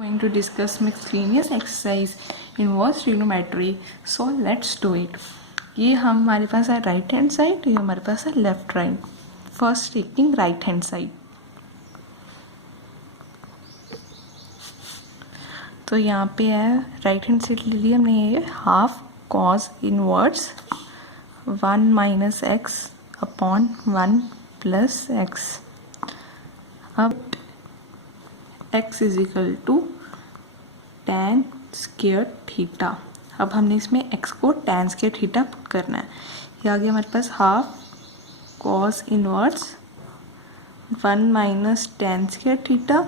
Going to discuss miscellaneous exercise involves trigonometry. So let's do it. ये हमारे पास है right hand side, ये हमारे पास है left right. First taking right hand side. तो यहाँ पे है राइट हैंड साइड ले लिया हमने, ये half cos inverse 1 minus x upon 1 plus x. अब x is equal to tan square theta. अब हमने इसमें x को tan स्क्वायर थीटा पुट करना है. ये आ गया हमारे पास half cos inverse 1 minus tan square theta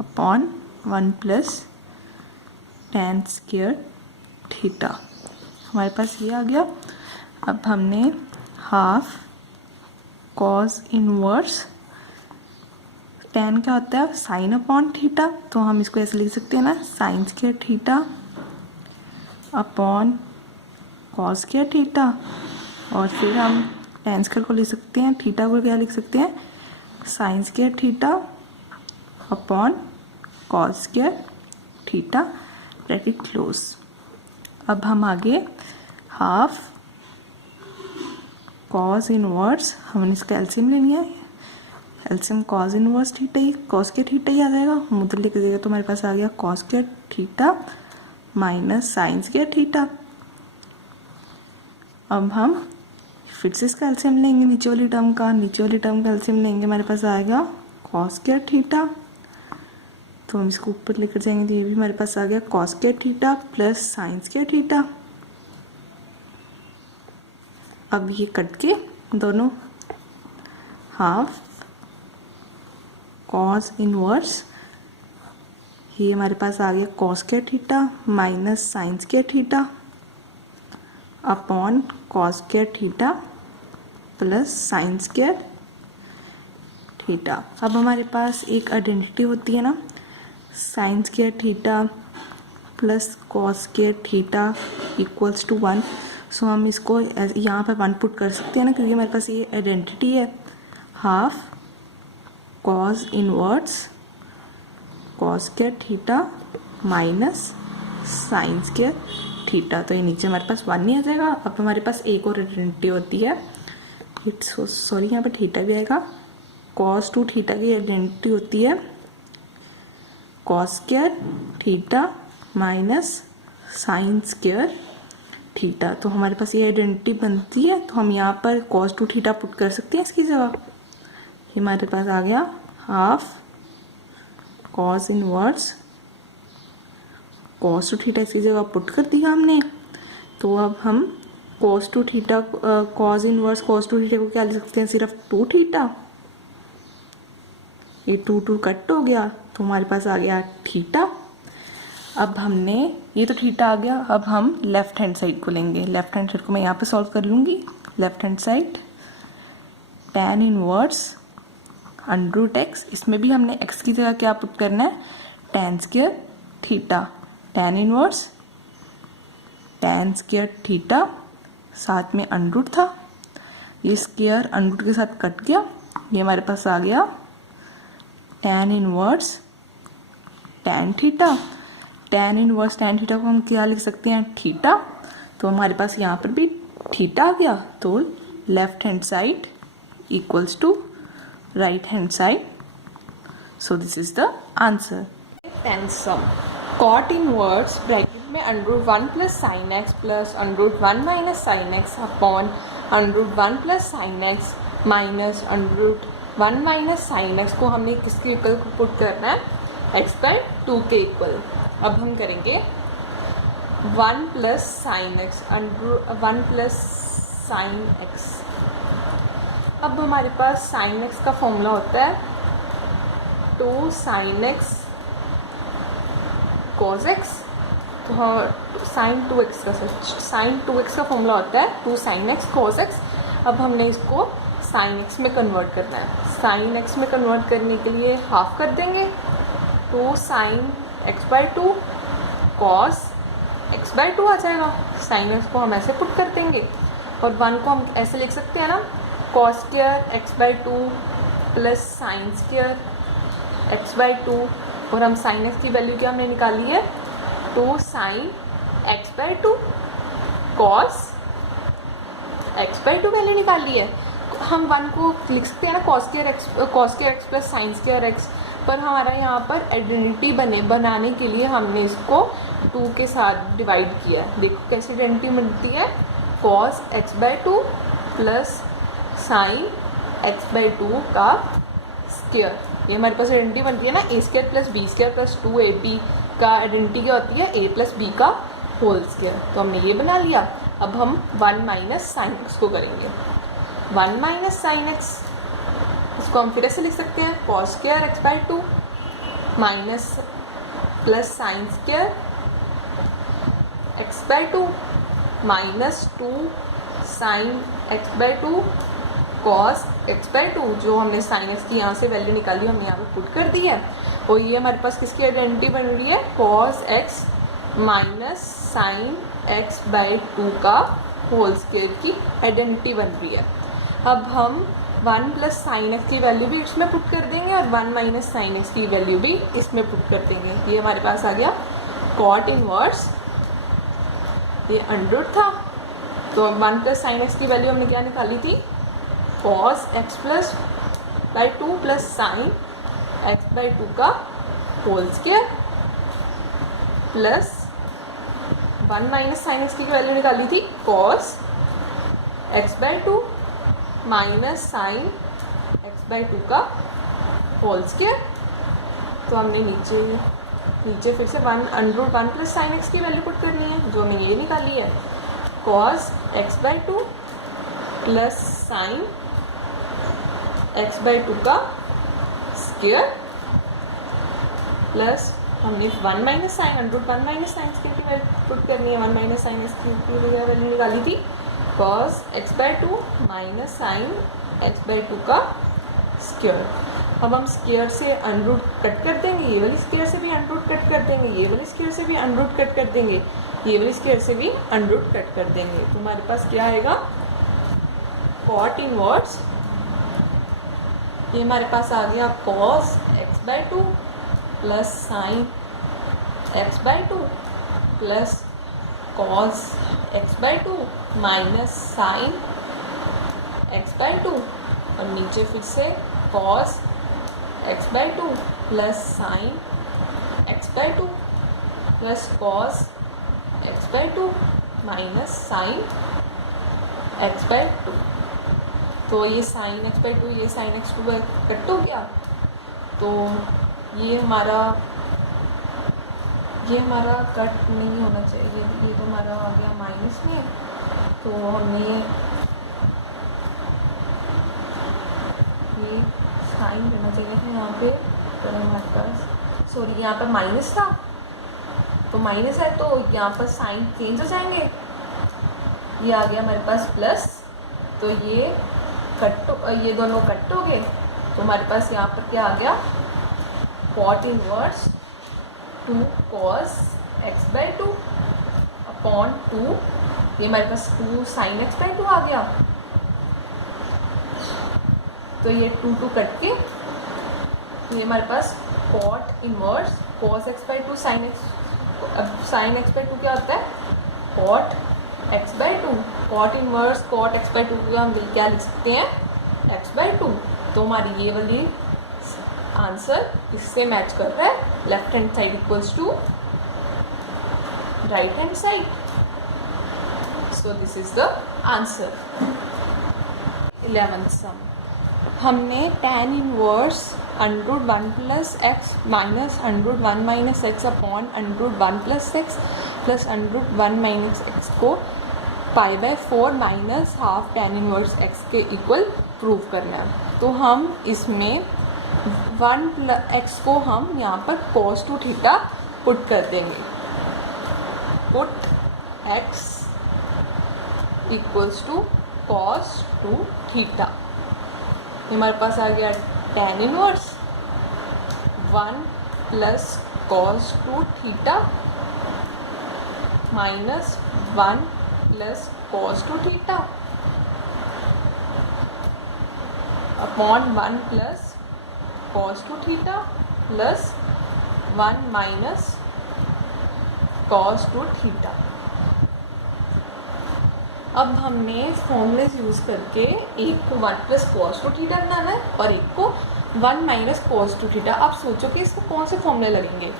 upon 1 plus tan square theta. हमारे पास ये आ गया. अब हमने हाफ कॉस इनवर्स tan क्या होता है, साइन अपॉन थीटा, तो हम इसको ऐसे लिख सकते हैं ना, sine square theta upon cos square theta. और फिर हम tan स्क्वायर को लिख सकते हैं, थीटा को क्या लिख सकते हैं, sine square theta upon cos square theta bracket close. अब हम आगे हाफ कॉस इनवर्स, हमने इसका एलसीएम ले लिया है. एलसीएम कॉस इनवर्स थीटा ही कॉस के थीटा ही आ जाएगा, हम उधर लिख देगा. तो हमारे पास आ गया कॉस के थीटा माइनस साइन के थीटा. अब हम फिर से इसका एलसीएम लेंगे नीचे वाली टर्म का, एलसीएम लेंगे. हमारे पास आएगा कॉस के थीटा, तो हम इसको ऊपर लेकर जाएंगे. तो ये भी हमारे पास आ गया कॉस के थीटा प्लस साइन के थीटा. अब ये कट के दोनों हाफ कॉस इनवर्स, ये हमारे पास आ गया कॉस के थीटा माइनस साइन के थीटा अपॉन कॉस के थीटा प्लस साइन के थीटा. अब हमारे पास एक आइडेंटिटी होती है ना, साइन के थीटा प्लस कॉस के थीटा इक्वल्स टू 1. सो हम इसको यहाँ पे 1 पुट कर सकते हैं ना, क्योंकि हमारे पास ये आइडेंटिटी है हाफ कॉस इनवर्स कॉस के थीटा माइनस साइन के थीटा. तो ये नीचे हमारे पास 1 नहीं आ जाएगा. अब हमारे पास एक और आइडेंटिटी होती है, सॉरी यहाँ पे थीटा भी आएगा, कॉस टू थीटा की आइडेंटिटी होती है cos square theta minus sine square theta. तो हमारे पास ये आइडेंटिटी बनती है, तो हम यहाँ पर कॉस टू थीटा पुट कर सकते हैं इसकी जगह. हमारे पास आ गया half cos inverse cos two theta, इसकी जगह पुट कर दिया हमने. तो अब हम cos two theta cos inverse cos two theta को क्या लिख सकते हैं, सिर्फ 2 थीटा. ये 2 कट हो गया, तो हमारे पास आ गया थीटा. अब हमने ये तो थीटा आ गया. अब हम लेफ्ट हैंड साइड को लेंगे. लेफ्ट हैंड साइड को मैं यहाँ पे सॉल्व कर लूँगी. Left hand side tan inverse under x, इसमें भी हमने x की जगह क्या पुट करना है, tan square theta. tan inverse tan square theta, साथ में अंडर था, ये स्क्वायर अंडर के साथ कट गया. ये हमारे पास आ गया tan inverse tan theta. tan inverse tan theta को हम क्या लिख सकते हैं, थीटा. तो हमारे पास यहाँ पर भी थीटा आ गया. तो left hand side equals to right hand side. So this is the answer. Tan sum cot inverse bracket में √ 1 plus sin x plus √ 1 minus sin x upon √ 1 plus sin x minus √ 1 minus sin x को हमने किसके equal put करना है, x/2 के equal. अब हम करेंगे 1 plus sin x √ 1 plus sin x. अब हमारे पास साइन एक्स का फॉर्मूला होता है 2 sin x cos x. तो साइन 2x का फॉर्मूला होता है 2 sin x cos x. अब हमने इसको साइन x में कन्वर्ट करना है. साइन x में कन्वर्ट करने के लिए हाफ कर देंगे, 2 sin x/2 cos x/2 आ जाएगा. साइन x को हम ऐसे पुट कर देंगे, और 1 को हम ऐसे लिख सकते हैं ना, cos square x/2 plus sine square x/2 और हम साइन एक्स की वैल्यू क्या हमने निकाली है, 2 sine x/2 cos x/2 value निकाली है। हम 1 को लिख सकते हैं ना cos square x plus sine square x, पर हमारा यहाँ पर आइडेंटिटी बनाने के लिए हमने इसको 2 के साथ डिवाइड किया है। देखो कैसे आइडेंटिटी बनती है, cos x/2 plus sine x/2 का स्क्वायर। ये हमारे पास आइडेंटिटी बनती है ना, a² plus b² plus 2ab का आइडेंटिटी क्या होती है, a प्लस b का होल स्क्वायर। तो हमने ये बना लिया। अब हम 1 माइनस साइन एक्स को करेंगे, 1 माइनस साइन एक्स, इसको हम फिर ऐसे लिख सकते हैं cos square x/2 minus plus sine square x/2 minus 2 sine x/2 cos x/2। जो हमने साइन एक्स की यहाँ से वैल्यू निकाली हमने यहाँ पे पुट कर दी है। और ये हमारे पास किसकी आइडेंटिटी बन रही है, cos x minus sine x/2 का होल स्क्वायर की आइडेंटिटी बन रही है। अब हम 1 प्लस साइन एक्स की वैल्यू भी इसमें पुट कर देंगे और 1 माइनस साइन एक्स की वैल्यू भी इसमें पुट कर देंगे। ये हमारे पास आ गया कॉट इनवर्स, ये अंडर था। तो 1 प्लस साइन एक्स की वैल्यू हमने क्या निकाली थी, cos x plus by 2 plus sine x/2 का whole square plus 1 minus sine x की वैल्यू निकाली थी cos x/2 minus sine x/2 का होल स्क्वायर। तो हमने नीचे फिर से 1 प्लस साइन एक्स की वैल्यू पुट करनी है, जो हमने ये निकाली है cos x/2 plus sine x/2 का स्क्वायर प्लस हमने 1 माइनस साइन की वैल्यू पुट करनी है, 1 माइनस साइन एक्स की वैल्यू निकाली थी cos x/2 minus sine x/2 का स्क्वायर। अब हम स्क्वायर से अनरूट कट कर देंगे, ये वाली स्क्वायर से भी अनरूट कट कर देंगे, ये वाली स्क्वायर से भी अनरूट कट कर देंगे, ये वाली स्क्वायर से भी अनरूट कट कर देंगे। तो हमारे पास क्या आएगा, कॉट इनवर्स, ये हमारे पास आ गया cos x/2 plus sine x/2 plus cos x/2 minus sine x/2 और नीचे फिर से cos x/2 plus sine x/2 plus cos x/2 minus sine x/2। तो ये साइन x/2 ये साइन x/2 कट हो गया। तो ये हमारा कट नहीं होना चाहिए, ये तो हमारा आ गया माइनस में। तो हमें ये साइन देना चाहिए था यहाँ पे, तो हमारे पास सॉरी यहाँ पर माइनस था, तो माइनस है तो यहाँ पर साइन चेंज हो जाएंगे, ये आ गया हमारे पास प्लस। तो ये दोनों कट हो गए। तो हमारे पास यहाँ पर क्या आ गया, cot inverse 2 cos x/2 upon 2, ये हमारे पास 2 साइन x/2 आ गया। तो ये 2 कट के ये हमारे पास cot inverse cos x/2 sine x। अब साइन x/2 क्या होता है, cot x/2, cot inverse cot x/2 को हम क्या लिख सकते हैं, x/2। तो हमारी ये वाली आंसर इससे मैच कर रहा है, left hand side equals to right hand side. So this is the answer. 11th sum, हमने tan inverse √1 plus x minus √1 minus x upon √1 plus x plus √1 minus x को π/4 minus half tan inverse x के equal prove करना है। तो हम इसमें 1 x को हम यहाँ पर cos 2 थीटा पुट कर देंगे, put x equals to cos 2 theta. हमारे पास आ गया tan inverse 1 plus cos 2 theta minus 1 plus cos 2 theta upon 1 plus cos 2 theta plus 1 minus cos two theta. अब हमने फॉर्मूलेस यूज़ करके एक को 1 प्लस कॉस टू थीटा बनाना है और एक को 1 माइनस कॉस टू थीटा। आप सोचो कि इसको कौन से फॉर्मूले लगेंगे।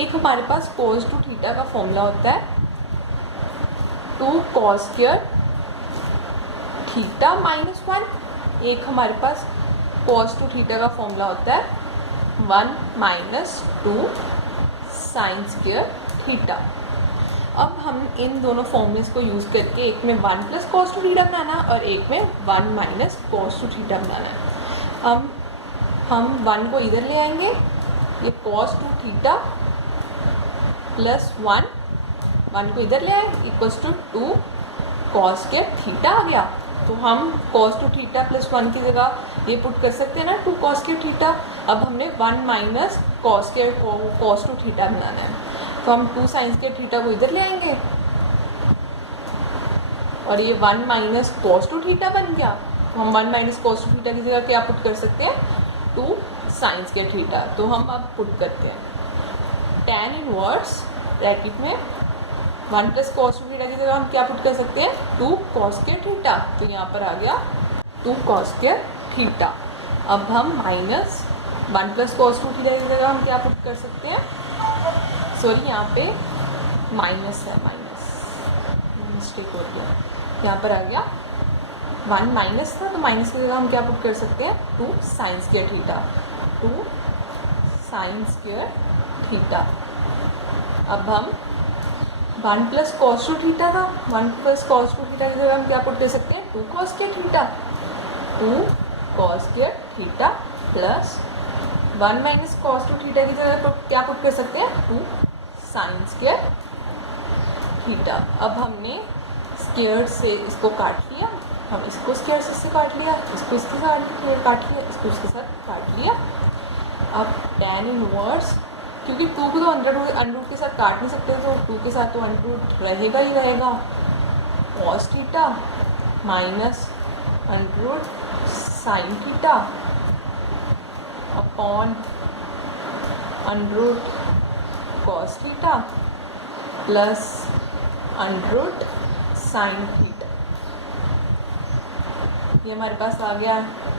एक हमारे पास कॉस टू थीटा का फॉर्मूला होता है 2 कॉस स्क्वायर थीटा माइनस 1। एक हमारे पास कॉस टू थीटा का फॉर्मूला होता है 1 माइनस 2 साइन स्क्वायर थीटा। अब हम इन दोनों फॉर्मूलेस को यूज़ करके एक में 1 प्लस कॉस टू थीटा बनाना और एक में 1 माइनस कॉस टू थीटा बनाना है। अब हम 1 को इधर ले आएंगे, ये कॉस टू थीटा प्लस 1 को इधर ले आए equals to 2 cos square theta आ गया। तो हम कॉस टू थीटा प्लस 1 की जगह ये पुट कर सकते हैं ना 2 कॉस स्क्वायर थीटा। अब हमने 1 minus cos square cos two theta बनाना है, तो हम 2 साइन स्क्वायर थीटा को इधर ले आएंगे और ये 1 माइनस कॉस टू थीटा बन गया। तो हम 1 माइनस कॉस टू थीटा की जगह क्या पुट कर सकते हैं 2 साइन स्क्वायर थीटा। तो हम अब पुट करते हैं tan इनवर्स ब्रैकेट में 1 प्लस कॉस टू थीटा की जगह हम क्या पुट कर सकते हैं 2 कॉस स्क्वायर थीटा। तो यहाँ पर आ गया 2 कॉस स्क्वायर थीटा। अब हम minus 1 plus cos two theta की जगह हम क्या पुट कर सकते हैं, सॉरी यहाँ पे माइनस है, माइनस मिस्टेक हो गया, यहाँ पर आ गया 1 माइनस था तो माइनस की जगह हम क्या पुट कर सकते हैं 2 sine square theta, 2 sine square theta. अब हम 1 प्लस कॉस टू थीटा था, 1 प्लस कॉस टू थीटा की जगह हम क्या पुट कर सकते हैं 2 cos square theta, 2 cos square theta plus 1 minus cos two theta की जगह क्या पुट कर सकते हैं 2 साइन स्क्वायर थीटा। अब हमने स्क्वायर से इसको काट लिया, हम इसको स्क्वायर से काट लिया, इसको इसके साथ काट लिया, इसको इसके साथ काट लिया। अब tan इनवर्स, क्योंकि 2 को तो अंडर के साथ काट नहीं सकते तो 2 के साथ तो अंडर रहेगा ही रहेगा, cos theta minus under sine theta upon under cos theta plus under sine theta. ये हमारे पास आ गया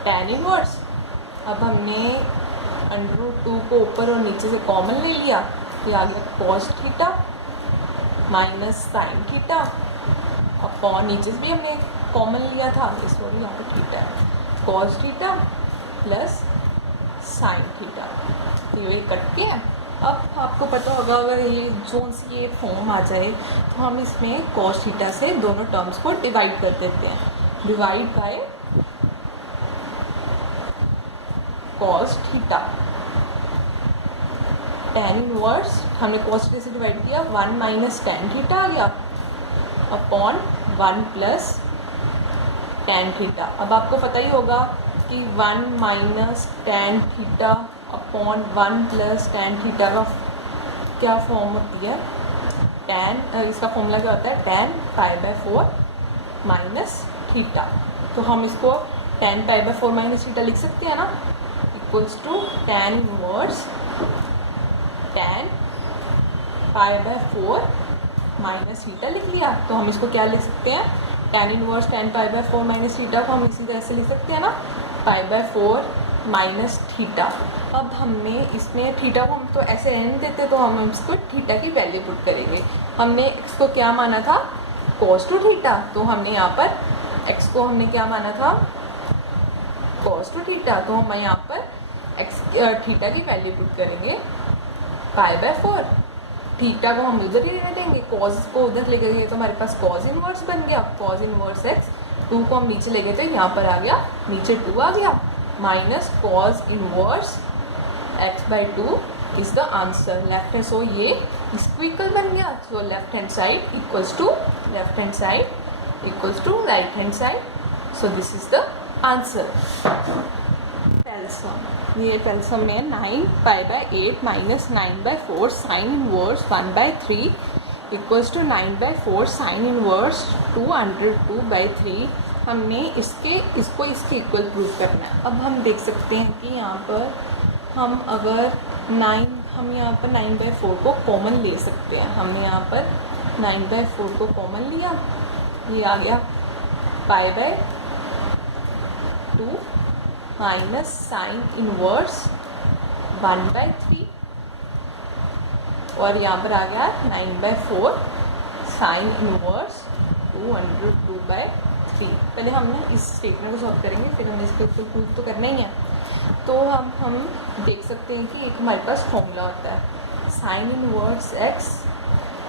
tan इनवर्स। अब हमने अंडर 2 को ऊपर और नीचे से कॉमन ले लिया, ये आ गया cos theta minus sine theta upon नीचे से भी हमने कॉमन लिया था, सॉरी यहाँ पर थीटा है, cos theta plus sine theta. तो ये कट के अब आपको पता होगा अगर ये जोन से ये फॉर्म आ जाए तो हम इसमें कॉस थीटा से दोनों टर्म्स को डिवाइड कर देते हैं, divide by cos theta. tan inverse हमने कॉस थीटा से डिवाइड किया, 1 माइनस tan थीटा आ गया अपॉन 1 प्लस tan थीटा। अब आपको पता ही होगा कि 1 minus tan theta upon 1 plus tan theta का क्या फॉर्म होती है, tan इसका फॉर्मूला क्या होता है tan π/4 माइनस थीटा। तो हम इसको tan π/4 माइनस थीटा लिख सकते हैं ना, equals to tan inverse tan π/4 minus theta लिख लिया। तो हम इसको क्या लिख सकते हैं tan inverse tan π/4 minus theta को हम इसी तरह से लिख सकते हैं ना π/4 माइनस थीटा। अब हमने इसमें थीटा को हम तो ऐसे रहने देते तो हम इसको थीटा की वैल्यू पुट करेंगे। हमने x को क्या माना था cos टू थीटा, तो हमने यहाँ पर x को हमने क्या माना था cos टू थीटा, तो हम यहाँ पर x थीटा की वैल्यू पुट करेंगे π/4। थीटा को हम उधर ही रहने देंगे, cos को उधर ले गए तो हमारे पास cos इनवर्स बन गया, cos इनवर्स x। 2 को हम नीचे ले गए तो यहाँ पर आ गया नीचे 2 आ गया minus cos inverse x/2 is the answer. Left hand, so ये इसको इक्वल बन गया, so left hand side equals to right hand side, so this is the answer. पेल्सम, ये पेल्सम में 9 π/8 minus 9/4 sine inverse 1/3 equals to 9/4 sine inverse 202/3। हमने इसको इसके इक्वल प्रूव करना है। अब हम देख सकते हैं कि यहाँ पर हम अगर 9 हम यहाँ पर 9/4 को कॉमन ले सकते हैं। हमने यहाँ पर 9/4 को कॉमन लिया, ये आ गया π/2 माइनस साइन इनवर्स 1/3 और यहाँ पर आ गया 9/4 साइन इनवर्स 202/3। पहले हमने इस स्टेटमेंट को सॉल्व करेंगे, फिर हमें इसके ऊपर प्रूव तो करना ही है। तो हम देख सकते हैं कि एक हमारे पास फॉर्मूला होता है sine inverse x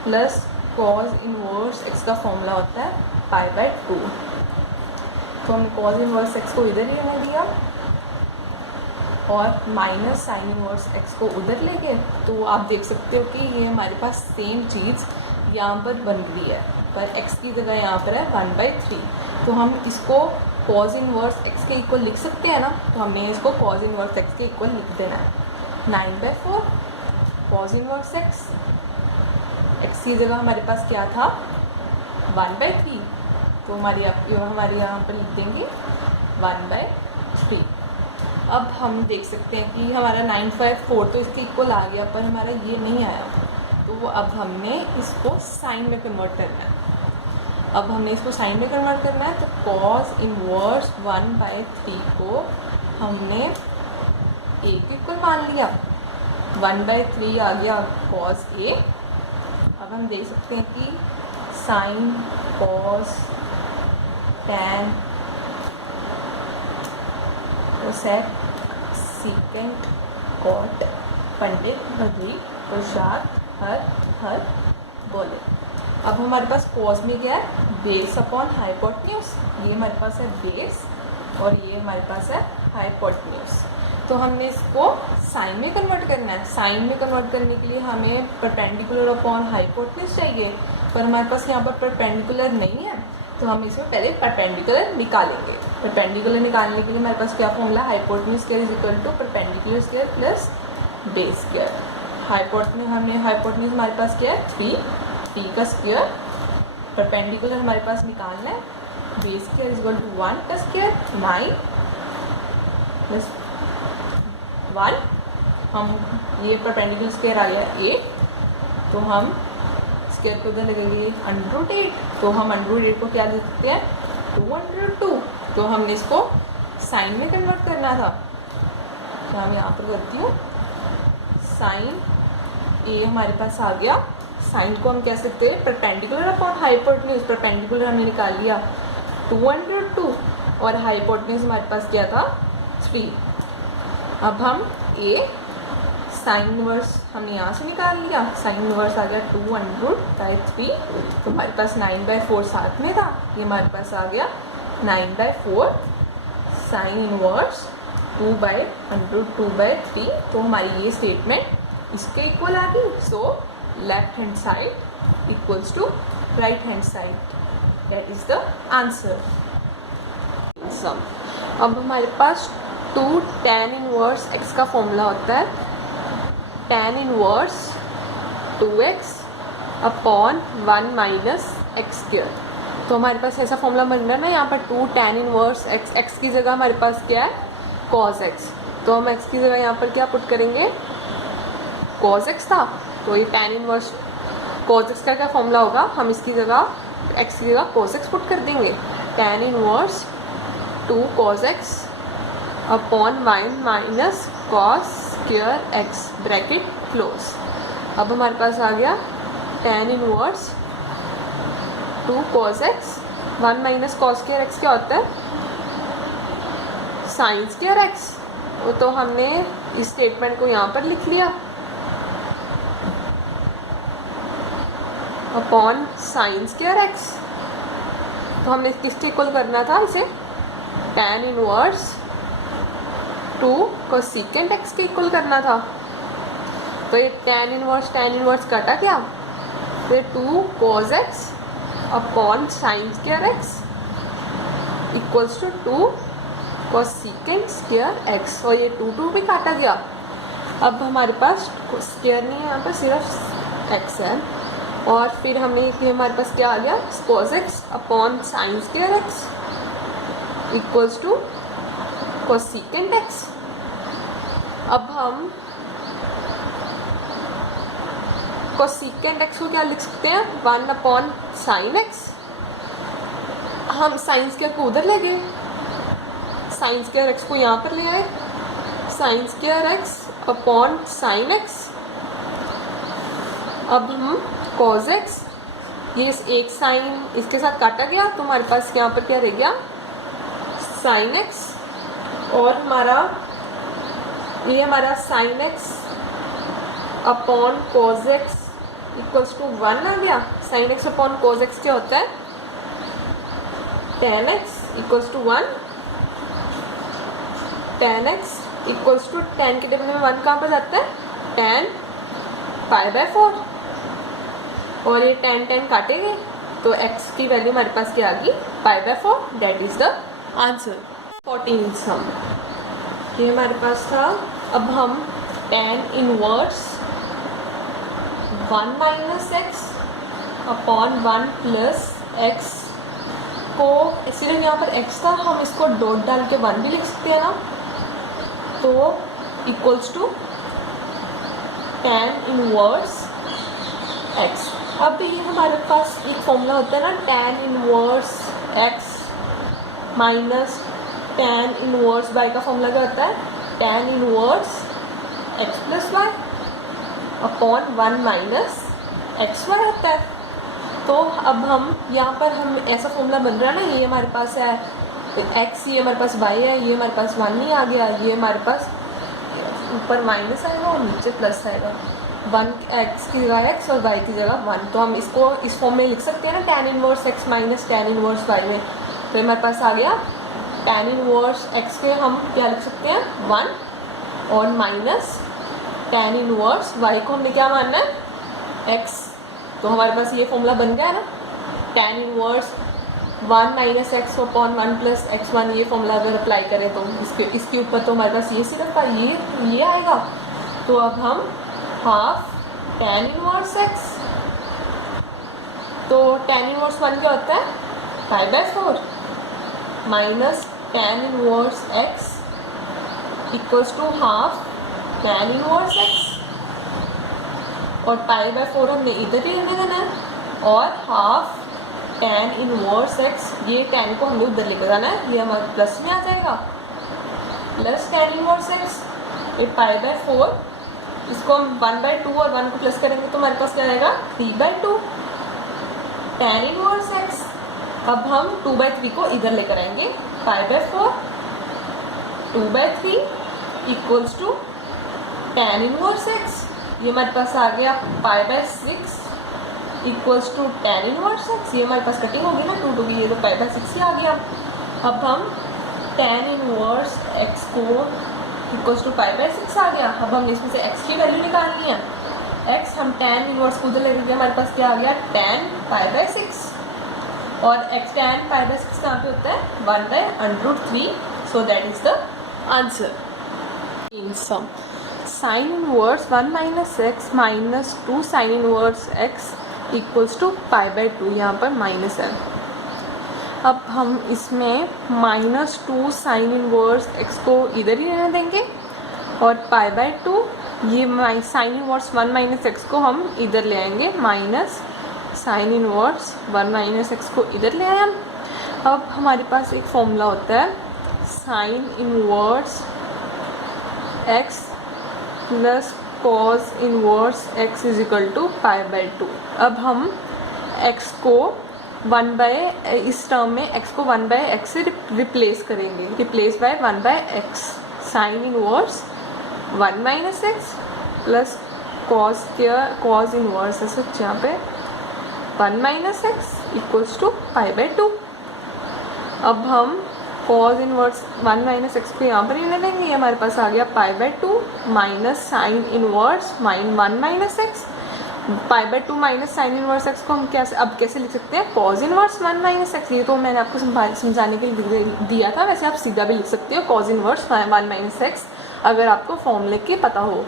plus cos inverse x का फॉर्मूला होता है π/2। तो हमने कॉज इनवर्स x को इधर ही रहने दिया और माइनस साइन इनवर्स x को उधर ले गए। तो आप देख सकते हो कि ये हमारे पास सेम चीज़ यहाँ पर बन रही है, पर x की जगह यहाँ पर है 1/3। तो हम इसको कॉज इनवर्स x के इक्वल लिख सकते हैं ना, तो हमें इसको कॉज इनवर्स x के इक्वल लिख देना है। 9/4 कॉज इनवर्स x की जगह हमारे पास क्या था 1/3, तो हमारे यहाँ पर लिख देंगे 1/3। अब हम देख सकते हैं कि हमारा 9/4 तो इसके इक्वल आ गया, पर हमारा ये नहीं आया। तो अब हमने इसको साइन में कन्वर्ट करना है। अब हमने इसको साइन में कन्वर्ट करना है, तो कॉस इनवर्स 1/3 को हमने a के इक्वल मान लिया, 1/3 आ गया कॉस a। अब हम देख सकते हैं कि साइन कॉस टैन सेक सीकेंट कॉट पंडित भगरी प्रसाद हर बोले। अब हमारे पास कॉस में क्या है बेस अपॉन हाइपोटेन्यूज, ये हमारे पास है बेस और ये हमारे पास है हाइपोटेन्यूज। तो हमने इसको साइन में कन्वर्ट करना है। साइन में कन्वर्ट करने के लिए हमें परपेंडिकुलर अपॉन हाइपोटेन्यूज चाहिए, पर हमारे पास यहाँ पर परपेंडिकुलर नहीं है, तो हम इसमें पहले परपेंडिकुलर निकालेंगे। परपेंडिकुलर निकालने के लिए हमारे पास क्या formula, hypotenuse square is equal to perpendicular square plus base square. Hypotenuse हमारे पास क्या है 3 का स्क्वायर, परपेंडिकुलर हमारे पास निकालना है, base square is equal to 1 का स्क्वायर 9 प्लस 1। हम ये परपेंडिकुलर स्क्वायर आ गया 8, तो हम स्क्वायर को उधर लगेंगे √8, तो हम √8 को क्या लिखते हैं 2√2। तो हमने इसको साइन में कन्वर्ट करना था, तो हम यहाँ पर करती हूँ साइन ए हमारे पास आ गया। साइन को हम कह सकते हैं परपेंडिकुलर अपॉन हाइपोटेन्यूज, परपेंडिकुलर हमने निकाल लिया 2√2 और हाइपोटेन्यूज हमारे पास क्या था 3। अब हम ए साइन इनवर्स हमने यहाँ से निकाल लिया, साइन इनवर्स आ गया 2√3, तो हमारे पास 9/4 साथ में था, ये हमारे पास आ गया 9/4 साइन इनवर्स 2/√2/3। तो हमारी ये स्टेटमेंट इसके इक्वल आ गई। So left hand side equals to right hand side, that is the answer. अब हमारे पास 2 tan इनवर्स x का फॉर्मूला होता है tan inverse 2x upon 1 minus x square. तो हमारे पास ऐसा फॉर्मूला बन रहा है ना, यहाँ पर 2 tan इनवर्स x की जगह हमारे पास क्या है cos x, तो हम x की जगह यहाँ पर क्या पुट करेंगे cos x था, तो ये tan इनवर्स cos x का क्या फॉर्मूला होगा, हम इसकी जगह x की जगह cos x पुट कर देंगे, tan inverse 2 cos x upon 1 minus cos square x bracket close. अब हमारे पास आ गया tan inverse 2 cos x 1 minus cos square x क्या होता है साइन स्क्वायर x, तो हमने इस स्टेटमेंट को यहाँ पर लिख लिया अपॉन साइन स्क्वायर x। तो हमने किसके इक्वल करना था इसे tan इनवर्स 2 कोसेकेंट x के इक्वल करना था, तो ये tan इनवर्स काटा क्या, फिर 2 cos x upon sine square x equals to 2 cosecant square x, और ये 2 भी काटा गया। अब हमारे पास स्क्वायर नहीं है, यहाँ पर सिर्फ x है, और फिर हमने हमारे पास क्या आ गया cos x upon sine square x equals to cosecant x। अब हम कोसेकेंट एक्स को क्या लिख सकते हैं, 1/sin x। हम साइन स्क्वायर को उधर ले गए, साइन स्क्वायर एक्स को यहाँ पर ले आए, sine square x upon sine x. अब हम कॉज एक्स, ये एक साइन इसके साथ काटा गया तो हमारे पास यहाँ पर क्या रह गया, साइन एक्स। और ये हमारा sine x upon cos x equals to 1 आ गया। Sine x upon cos x क्या होता है, tan x equals to 1। tan x equals to tan के टेबल में 1 कहाँ पर जाता है, tan π/4। और ये tan काटेंगे तो x की वैल्यू हमारे पास क्या आ गई, π/4। That is the answer. 14 sum ये हमारे पास था। अब हम tan inverse 1 - x upon 1 + x को, इसीलिए यहाँ पर x था, हम इसको डॉट डाल के 1 भी लिख सकते हैं ना, तो equals to tan inverse x। अब ये हमारे पास एक फॉर्मूला होता है ना, tan inverse x minus tan inverse y का फॉर्मूला क्या होता है, tan inverse x + y upon 1 - xy होता है। तो अब हम यहाँ पर हम ऐसा फॉर्मूला बन रहा है ना, ये हमारे पास है x, ये हमारे पास y है, ये हमारे पास 1 नहीं आ गया, ये हमारे पास ऊपर माइनस आएगा और नीचे प्लस आएगा, 1 x की जगह x और y की जगह 1। तो हम इसको इस फॉर्म में लिख सकते हैं ना, tan inverse x minus tan inverse y में। तो हमारे पास आ गया tan इनवर्स x के हम क्या लिख सकते हैं, 1 और माइनस tan इनवर्स y को हमने क्या मानना है, x। तो हमारे पास ये फॉर्मूला बन गया है ना, tan inverse 1 - x upon 1 + x1। ये फॉर्मूला अगर अप्लाई करें तो इसके ऊपर तो हमारे पास ये सिर्फ का ये आएगा। तो अब हम हाफ tan इनवर्स x, तो tan इनवर्स 1 क्या होता है, π/4 minus tan inverse x equals to half tan inverse x। और π/4 हमने इधर ही रहने देना है, और हाफ tan इनवर्स x, ये tan को हमने उधर लेकर जाना है, ये हमारे प्लस में आ जाएगा, प्लस tan इनवर्स x। ये π/4, इसको हम 1/2 और 1 को प्लस करेंगे तो हमारे पास क्या आएगा, 3/2 tan इनवर्स x। अब हम 2/3 को इधर लेकर आएंगे, π/4 2/3 equals to tan inverse x। ये हमारे पास आ गया π/6 equals to tan inverse x। ये हमारे पास कटिंग होगी ना 2 की, ये तो π/6 ही आ गया। अब हम tan इनवर्स x को इक्वल्स टू π/6 आ गया। अब हम इसमें से x की वैल्यू निकालनी है, x हम tan इनवर्स को उधर ले लेंगे, हमारे पास क्या आ गया, tan π/6। और x tan π/6 कहाँ पे होता है, 1/√3। So that is the answer. इन sum sine inverse 1 - x minus 2 sine inverse x equals to π/2, यहाँ पर माइनस है। अब हम इसमें -2 साइन इनवर्स x को इधर ही रहने देंगे, और π/2 ये साइन इनवर्स 1 - x को हम इधर ले आएंगे, माइनस साइन इनवर्स 1 - x को इधर ले आए हम। अब हमारे पास एक फॉर्मूला होता है, sine inverse x plus cos inverse x is equal to π/2। अब हम x को इस टर्म में x को 1/x से रिप्लेस करेंगे, replace by 1/x। Sign inverse 1 - x plus cos inverse है सच यहाँ पे 1 - x इक्वल्स टू π/2। अब हम कॉज इनवर्स 1 - x को यहाँ पर ही ले लेंगे, ये हमारे पास आ गया π/2 minus sine inverse 1 - x। π/2 minus sine inverse x को हम कैसे लिख सकते हैं, कॉज इनवर्स 1 - x। ये तो मैंने आपको समझाने के लिए दिया था, वैसे आप सीधा भी लिख सकते हो, कॉज इनवर्स 1 - x, अगर आपको फॉर्मूले के पता हो।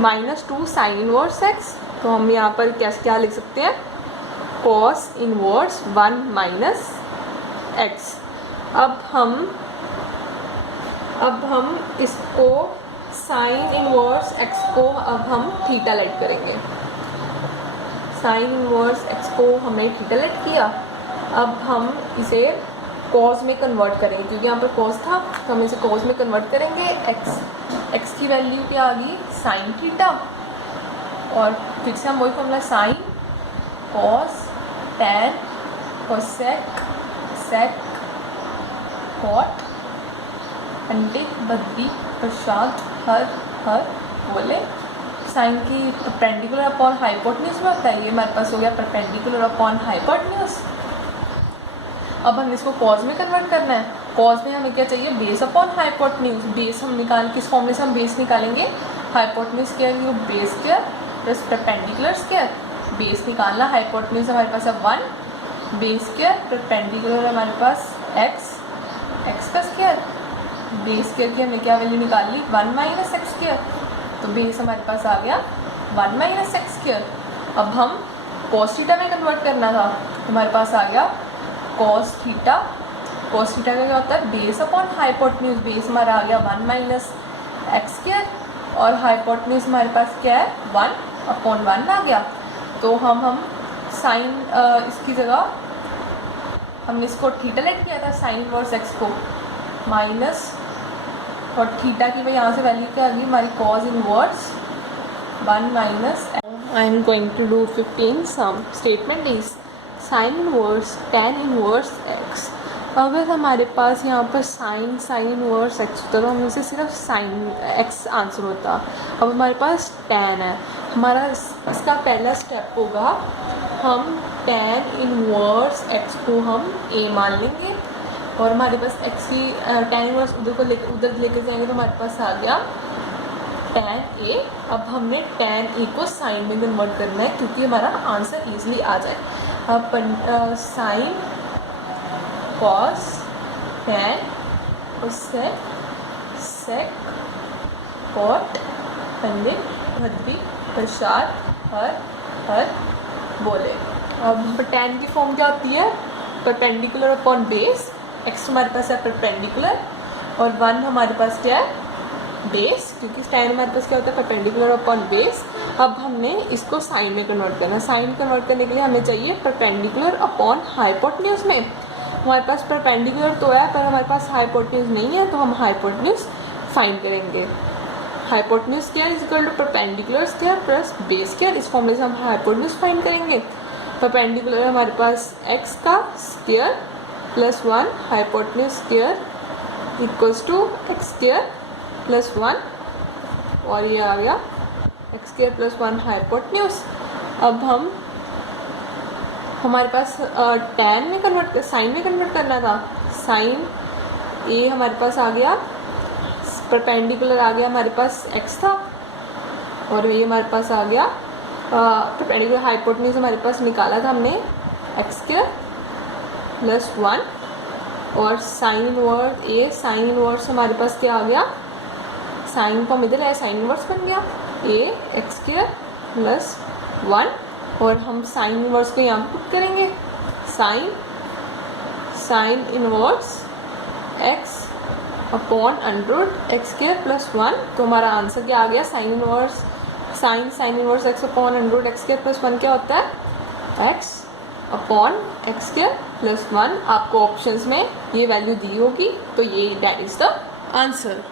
-2 साइन इनवर्स x, तो हम यहाँ पर क्या लिख सकते हैं, कॉस इनवर्स 1 - x। अब हम इसको साइन इनवर्स एक्स को अब हम थीटा लेट करेंगे। साइन इनवर्स एक्स को हमने थीटा लेट किया। अब हम इसे कॉस में कन्वर्ट करेंगे, क्योंकि यहाँ पर कॉस था तो हम इसे कॉस में कन्वर्ट करेंगे। एक्स की वैल्यू क्या आ गई, साइन थीटा, और फिर से हम वही formula sine cos tan cosec sec cot अंडे बद्दी प्रसाद हर हर बोले। साइन की परपेंडिकुलर अपॉन हाइपोटेन्यूज में होता है, ये हमारे पास हो गया परपेंडिकुलर अपॉन हाइपोटेन्यूज। अब हम इसको कॉज में कन्वर्ट करना है। कॉज में हमें क्या चाहिए, बेस अपॉन हाइपोटेन्यूज। बेस हम निकाल, किस फॉर्मूले से हम बेस निकालेंगे, hypotenuse square base square plus perpendicular square. Base निकालना, हाइपोटेन्यूज हमारे पास है 1, बेस स्क्वायर परपेंडिकुलर हमारे पास एक्स का स्क्वायर। बेस स्क्वायर की हमने क्या वैल्यू निकाली, 1 माइनस एक्स स्क्वायर, तो बेस हमारे पास आ गया 1 माइनस एक्स स्क्वायर। अब हम कॉस थीटा में कन्वर्ट करना था, हमारे पास आ गया कॉस थीटा। कॉस थीटा का क्या होता है, बेस अपॉन हाइपोटेन्यूज। बेस हमारा आ गया 1 माइनस एक्स स्क्वायर और हाइपोटेन्यूज हमारे पास क्या है, 1 अपॉन 1 आ गया। तो हम साइन इसकी जगह हमने इसको थीटा लेट किया था, साइन इनवर्स एक्स को माइनस, और थीटा की भाई यहाँ से वैल्यू क्या आ गई हमारी, cos inverse 1 minus. I am going to do 15 sum. Statement is sine inverse tan inverse x. अगर हमारे पास यहाँ पर साइन इनवर्स एक्स होता तो हम इसे सिर्फ साइन एक्स आंसर होता। अब हमारे पास टैन है, हमारा इसका पहला स्टेप होगा, हम टैन इनवर्स एक्स को हम ए मान लेंगे, और हमारे पास एक्स की टैन इनवर्स उधर लेके जाएंगे तो हमारे पास आ गया टैन ए। अब हमने टैन ए को साइन में कन्वर्ट करना है, क्योंकि हमारा आंसर इजीली आ जाए। अब sine cos tan cosec sec cot Pandit Bhadri Prasad हर बोले। अब टैन की फॉर्म क्या होती है, परपेंडिकुलर अपॉन बेस। एक्स हमारे पास है परपेंडिकुलर और 1 हमारे पास क्या है, बेस, क्योंकि टैन हमारे पास क्या होता है, परपेंडिकुलर अपॉन बेस। अब हमने इसको साइन में कन्वर्ट करना है। साइन कन्वर्ट करने के लिए हमें चाहिए परपेंडिकुलर अपॉन हाइपोटेन्यूज में। हमारे पास परपेंडिकुलर तो है पर हमारे पास हाइपोटेन्यूज नहीं है, तो हम हाइपोटेन्यूज फाइंड करेंगे। Hypotenuse square is equal to perpendicular square plus base square. इस फॉर्मूले से हम हाइपोटेन्यूज फाइंड करेंगे। परपेंडिकुलर हमारे पास एक्स का square plus 1 hypotenuse square equals to x square plus 1, और ये आ गया एक्स स्क्वायर प्लस 1 हाइपोटेन्यूज। अब हमारे पास टैन में कन्वर्ट, साइन में कन्वर्ट करना था। साइन ए हमारे पास आ गया, परपेंडिकुलर आ गया हमारे पास एक्स था, और ये हमारे पास आ गया परपेंडिकुलर हाइपोटेन्यूज हमारे पास निकाला था हमने एक्स स्क्वायर प्लस 1, और साइन इनवर्स ए, साइन इनवर्स हमारे पास क्या आ गया, साइन को हम इधर है, साइन इनवर्स बन गया ए एक्स स्क्वायर प्लस 1, और हम साइन इनवर्स को यहाँ पुट करेंगे। Sign inverse x upon under root x square plus 1, तो हमारा आंसर क्या आ गया, sine inverse sine inverse x upon under root x square plus 1 क्या होता है, x upon x square plus 1। आपको ऑप्शंस में ये वैल्यू दी होगी, तो ये दैट इज द आंसर।